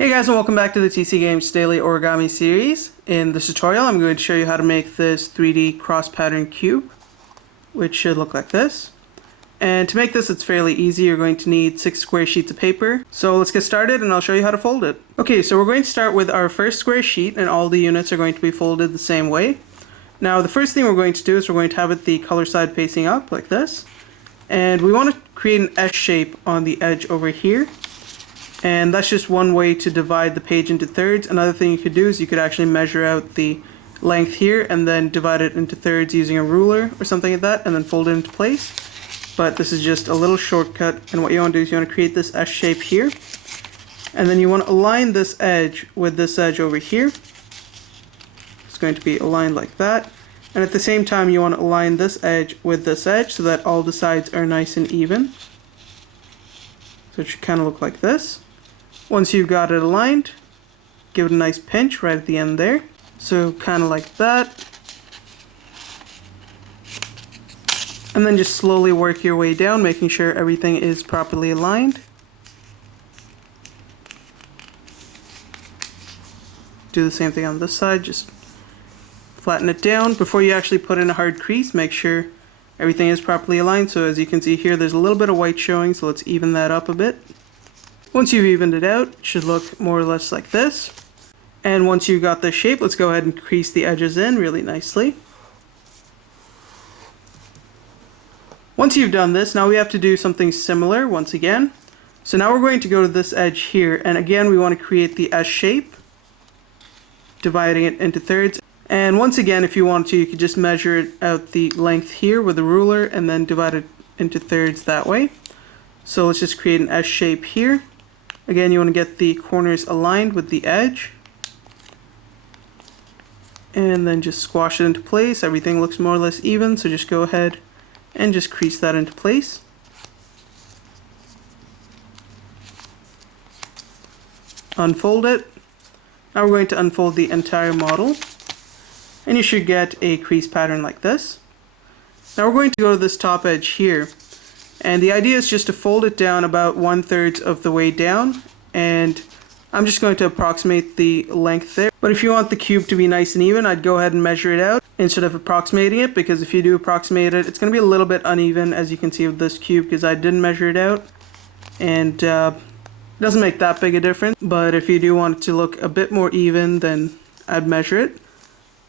Hey guys, and welcome back to the TC Games Daily Origami series. In this tutorial I'm going to show you how to make this 3D cross pattern cube, which should look like this. And to make this, it's fairly easy. You're going to need 6 square sheets of paper. So let's get started and I'll show you how to fold it. Okay, so we're going to start with our first square sheet, and all the units are going to be folded the same way. Now the first thing we're going to do is we're going to have it the color side facing up like this. And we want to create an S shape on the edge over here. And that's just one way to divide the page into thirds. Another thing you could do is you could actually measure out the length here and then divide it into thirds using a ruler or something like that and then fold it into place. But this is just a little shortcut, and what you want to do is you want to create this S shape here. And then you want to align this edge with this edge over here. It's going to be aligned like that. And at the same time you want to align this edge with this edge so that all the sides are nice and even. So it should kind of look like this. Once you've got it aligned, give it a nice pinch right at the end there. So kind of like that. And then just slowly work your way down, making sure everything is properly aligned. Do the same thing on this side, just flatten it down. Before you actually put in a hard crease, make sure everything is properly aligned. So as you can see here, there's a little bit of white showing, so let's even that up a bit. Once you've evened it out, it should look more or less like this. And once you've got this shape, let's go ahead and crease the edges in really nicely. Once you've done this, now we have to do something similar once again. So now we're going to go to this edge here, and again we want to create the S shape, dividing it into thirds. And once again, if you want to, you could just measure out the length here with a ruler and then divide it into thirds that way. So let's just create an S shape here. Again, you want to get the corners aligned with the edge. And then just squash it into place. Everything looks more or less even, so just go ahead and just crease that into place. Unfold it. Now we're going to unfold the entire model. And you should get a crease pattern like this. Now we're going to go to this top edge here. And the idea is just to fold it down about 1/3 of the way down, and I'm just going to approximate the length there. But if you want the cube to be nice and even, I'd go ahead and measure it out instead of approximating it, because if you do approximate it, it's going to be a little bit uneven, as you can see with this cube, because I didn't measure it out, and it doesn't make that big a difference. But if you do want it to look a bit more even, then I'd measure it.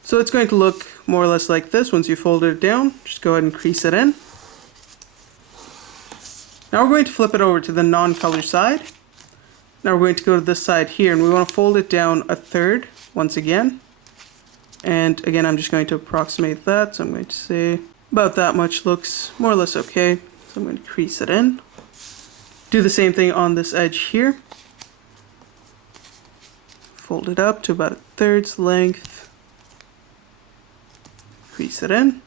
So it's going to look more or less like this. Once you fold it down, just go ahead and crease it in. Now we're going to flip it over to the non-color side. Now we're going to go to this side here, and we want to fold it down 1/3 once again. And again, I'm just going to approximate that, so I'm going to say about that much looks more or less okay. So I'm going to crease it in. Do the same thing on this edge here. Fold it up to about 1/3 length. Crease it in.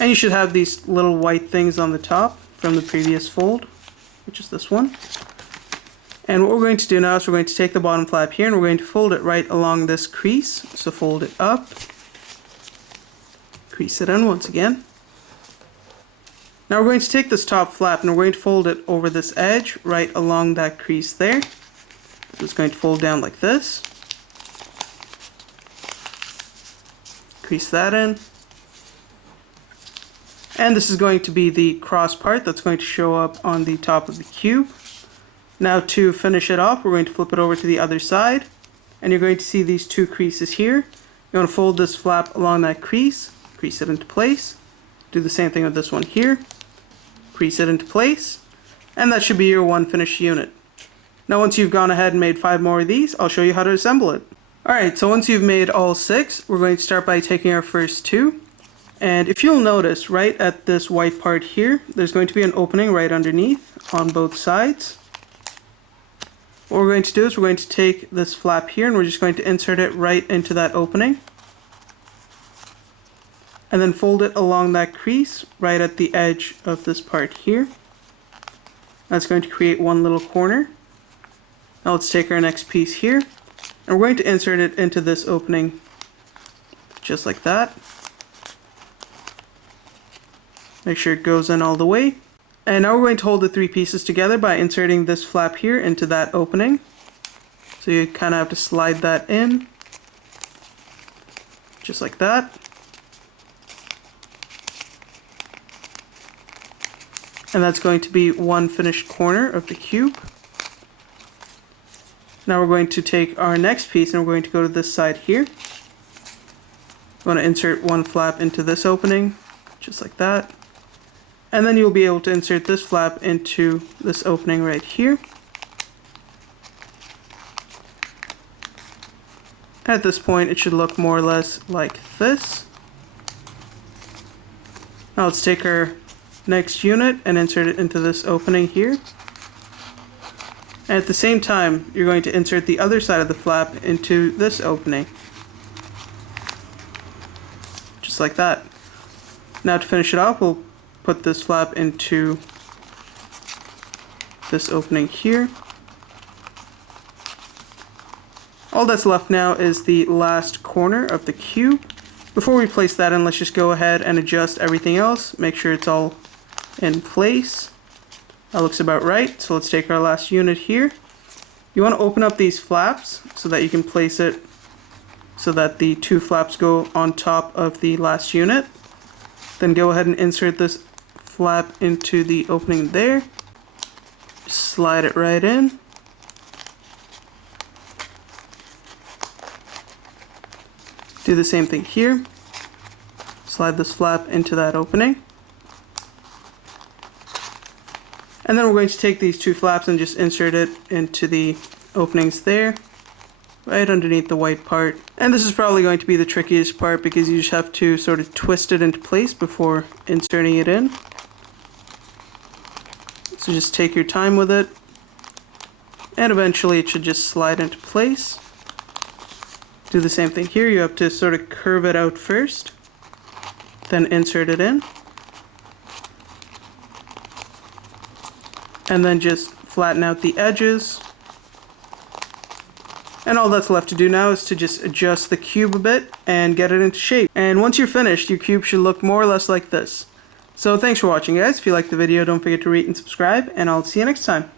And you should have these little white things on the top from the previous fold, which is this one. And what we're going to do now is we're going to take the bottom flap here and we're going to fold it right along this crease. So fold it up, crease it in once again. Now we're going to take this top flap and we're going to fold it over this edge right along that crease there. So it's going to fold down like this. Crease that in. And this is going to be the cross part that's going to show up on the top of the cube. Now to finish it off, we're going to flip it over to the other side. And you're going to see these 2 creases here. You want to fold this flap along that crease, crease it into place. Do the same thing with this one here. Crease it into place. And that should be your one finished unit. Now once you've gone ahead and made 5 more of these, I'll show you how to assemble it. Alright, so once you've made all 6, we're going to start by taking our first 2. And if you'll notice, right at this white part here, there's going to be an opening right underneath on both sides. What we're going to do is we're going to take this flap here and we're just going to insert it right into that opening. And then fold it along that crease right at the edge of this part here. That's going to create one little corner. Now let's take our next piece here. And we're going to insert it into this opening just like that. Make sure it goes in all the way. And now we're going to hold the three pieces together by inserting this flap here into that opening. So you kind of have to slide that in, just like that. And that's going to be one finished corner of the cube. Now we're going to take our next piece and we're going to go to this side here. We're going to insert one flap into this opening, just like that. And then you'll be able to insert this flap into this opening right here. At this point, it should look more or less like this. Now let's take our next unit and insert it into this opening here. And at the same time, you're going to insert the other side of the flap into this opening. Just like that. Now to finish it off, we'll put this flap into this opening here. All that's left now is the last corner of the cube. Before we place that in, let's just go ahead and adjust everything else. Make sure it's all in place. That looks about right. So let's take our last unit here. You want to open up these flaps so that you can place it so that the two flaps go on top of the last unit. Then go ahead and insert this flap into the opening there. Just slide it right in. Do the same thing here. Slide this flap into that opening. And then we're going to take these two flaps and just insert it into the openings there, right underneath the white part. And this is probably going to be the trickiest part because you just have to sort of twist it into place before inserting it in. So just take your time with it, and eventually it should just slide into place. Do the same thing here. You have to sort of curve it out first, then insert it in, and then just flatten out the edges. And all that's left to do now is to just adjust the cube a bit and get it into shape. And once you're finished, your cube should look more or less like this. So thanks for watching, guys. If you liked the video, don't forget to rate and subscribe, and I'll see you next time.